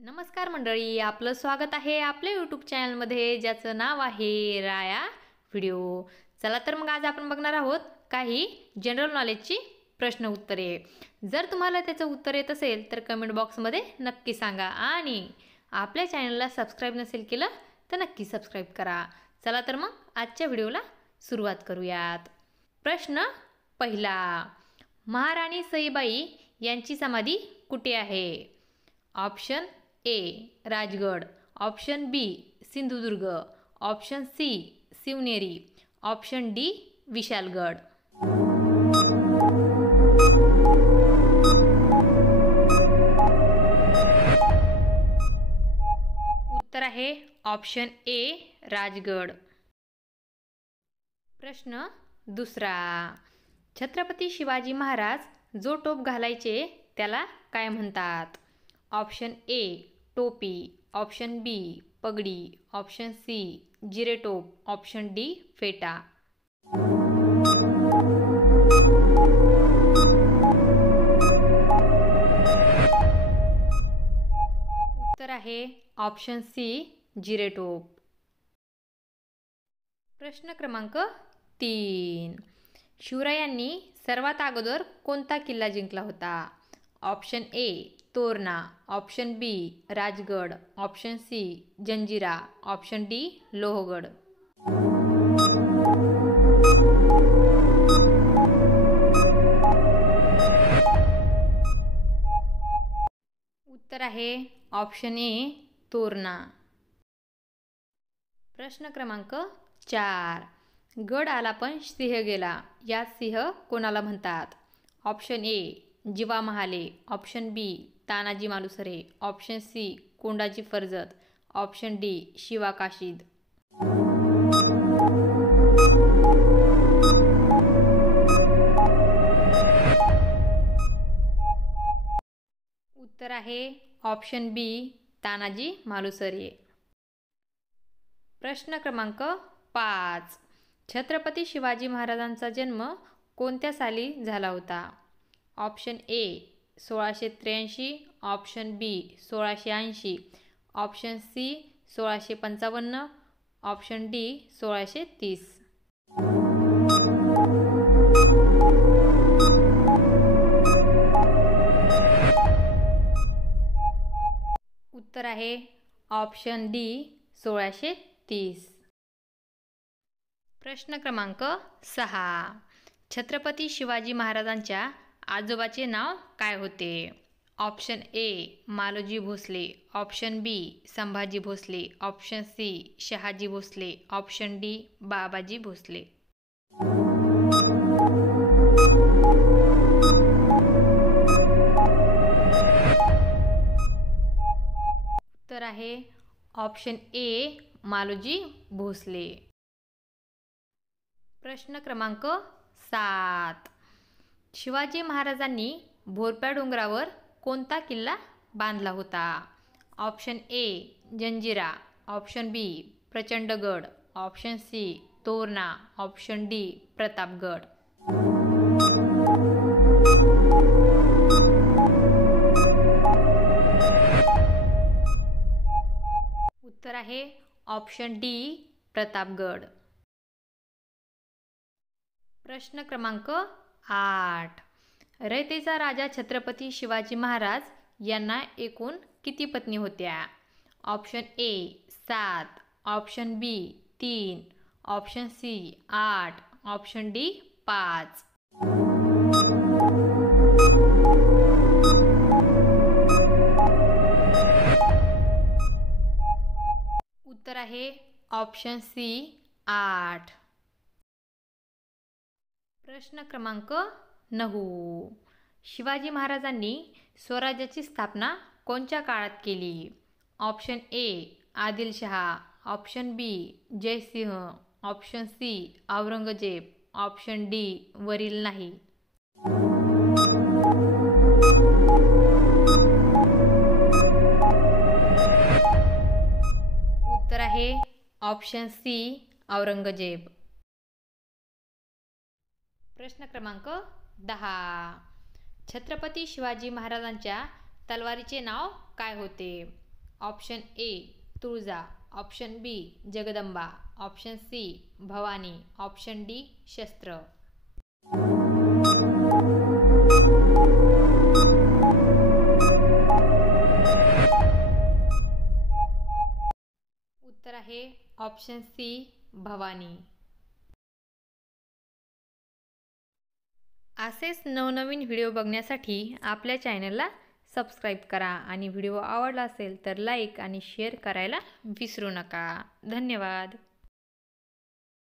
नमस्कार मंडळी, आपलं स्वागत आहे आपल्या यूट्यूब चॅनलमध्ये ज्याचं नाव आहे राया व्हिडिओ. चला तर मग आज आपण बघणार आहोत काही जनरल नॉलेजची प्रश्न उत्तरे. जर तुम्हाला त्याचं उत्तर येत असेल तर कमेंट बॉक्समध्ये नक्की सांगा आणि आपल्या चॅनलला सबस्क्राईब नसेल केलं तर नक्की सबस्क्राईब करा. चला तर मग आजच्या व्हिडिओला सुरुवात करूयात. प्रश्न पहिला, महाराणी सईबाई यांची समाधी कुठे आहे? Option A Rajgad, option B Sindhudurg, option C Shivneri, option D Vishalgad. उत्तर आहे ऑप्शन ए राजगड. प्रश्न दुसरा, छत्रपती शिवाजी महाराज जो टोप घालायचे त्याला काय म्हणतात? ऑप्शन ए टोपी, ऑप्शन बी पगडी, ऑप्शन सी जिरेटोप, ऑप्शन डी फेटा. उत्तर आहे ऑप्शन सी जिरेटोप. प्रश्न क्रमांक 3, शिवरायांनी सर्वात अगोदर कोणता किल्ला जिंकला होता? Option A Torna, option B Rajgad, option C Janjira, option D Lohagad. उत्तर आहे ऑप्शन ए तोरणा. प्रश्न क्रमांक 4, गड आला पण सिंह गेला या सिंह कोणाला म्हणतात? Option A Jiva Mahale, option B Tanaji Malusare, option C Kondaji Farjat, option D Shiva Kashid. उत्तर आहे ऑप्शन बी तानाजी मालुसरे. प्रश्न क्रमांक 5, छत्रपती शिवाजी महाराजांचा जन्म कोणत्या साली झाला होता? Option A 1683, option B 1680, option C 1655, option D 1630. उत्तर आहे ऑप्शन डी 1630. प्रश्न क्रमांक 6, छत्रपती शिवाजी महाराजांच्या आजोबाचे नाव काय होते? Option A Maloji Bhosale, option B Sambhaji Bhosale, option C Shahaji Bhosale, option D Babaji Bhosale. उत्तर आहे ऑप्शन ए मालोजी भोसले. प्रश्न क्रमांक 7, शिवाजी महाराजांनी भोरप्या डोंगरावर कोणता किल्ला बांधला होता? Option A Janjira, option B Prachandgad, option C Torna, option D Pratapgad. उत्तर आहे ऑप्शन डी प्रतापगड. प्रश्न क्रमांक 8, रयतेचा राजा छत्रपती शिवाजी महाराज यांना एकूण किती पत्नी होत्या? Option A 7, option B 3, option C 8, option D 5. उत्तर आहे ऑप्शन सी 8. प्रश्न क्रमांक 9, शिवाजी महाराजांनी स्वराज्याची स्थापना कोणत्या काळात केली? Option A Adilshah, option B Jaisingh, option C Aurangzeb, option D वरील नाही. उत्तर आहे ऑप्शन सी औरंगजेब. प्रश्न क्रमांक 10, छत्रपती शिवाजी महाराजांच्या तलवारीचे नाव काय होते? Option A Tulja, option B Jagdamba, option C Bhavani, option D शस्त्र. उत्तर आहे ऑप्शन सी भवानी. असेच नवनवीन व्हिडिओ बघण्यासाठी आपल्या चॅनलला सबस्क्राईब करा आणि व्हिडिओ आवडला असेल तर लाईक आणि शेअर करायला विसरू नका. धन्यवाद.